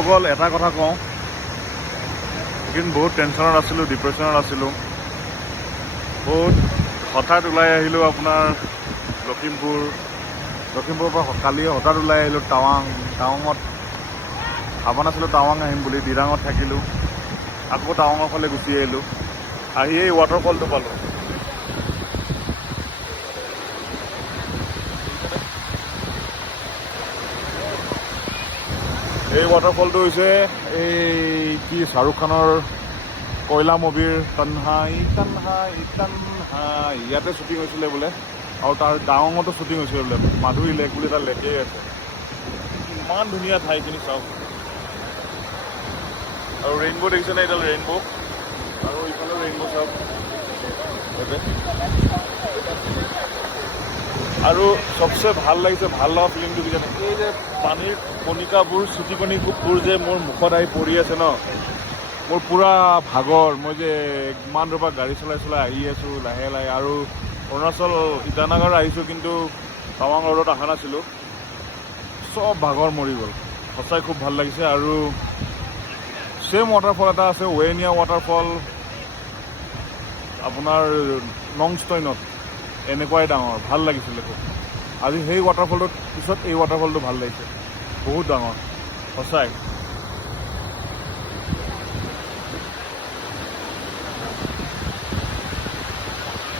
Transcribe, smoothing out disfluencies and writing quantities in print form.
অকল এটা কথা কওঁ, কিন্তু বহুত টেনশ্যনত আছিলোঁ, ডিপ্ৰেশ্যনত আছিলোঁ। বহুত হঠাৎ ওলাই আহিলোঁ আপোনাৰ লখিমপুৰৰ পৰা কালি হঠাৎ ওলাই আহিলোঁ টাৱাঙত। ভাবা নাছিলোঁ টাৱাং আহিম বুলি। দিৰাঙত থাকিলোঁ, আকৌ টাৱাঙৰ ফালে গুচি আহিলোঁ। আহি এই ৱাটাৰফলটো পালোঁ। এই ৱাটাৰফলটো হৈছে এই কি শ্বাহৰুখ খানৰ কয়লা মুভিৰ তন্হাই ইয়াতে শ্বুটিং হৈছিলে বোলে। আৰু তাৰ টাৱাঙতো শ্বুটিং হৈছিলে বোলে। মাধুৰী লেক বুলি এটা লেকেই আছে। ইমান ধুনীয়া ঠাইখিনি চাওক। আৰু ৰেইনব' দেখিছেনে? এইডাল ৰেইনব', আৰু ইফালে ৰেইনব' চাওক। আৰু চবচে ভাল লাগিছে, ভাল লগা ফিলিংটো কি জানে? এই যে পানীৰ কণিকাবোৰ, চুটি কণিকাবোৰ যে মোৰ মুখত আহি পৰি আছে ন, মোৰ পূৰা ভাগৰ। মই যে ইমান দূৰৰ পৰা গাড়ী চলাই আহি আছোঁ লাহে লাহে। আৰু অৰুণাচল ইটানগৰ আহিছোঁ, কিন্তু টাৱাং ৰ'ডত অহা নাছিলোঁ। চব ভাগৰ মৰি গ'ল। সঁচাই খুব ভাল লাগিছে। আৰু ছেম ৱাটাৰফল এটা আছে, ৱেনিয়া ৱাটাৰফল, আপোনাৰ নংষ্টইনত। এনেকুৱাই ডাঙৰ, ভাল লাগিছিলে খুব। আজি সেই ৱাটাৰফলটোৰ পিছত এই ৱাটাৰফলটো ভাল লাগিছে, বহুত ডাঙৰ সঁচাই।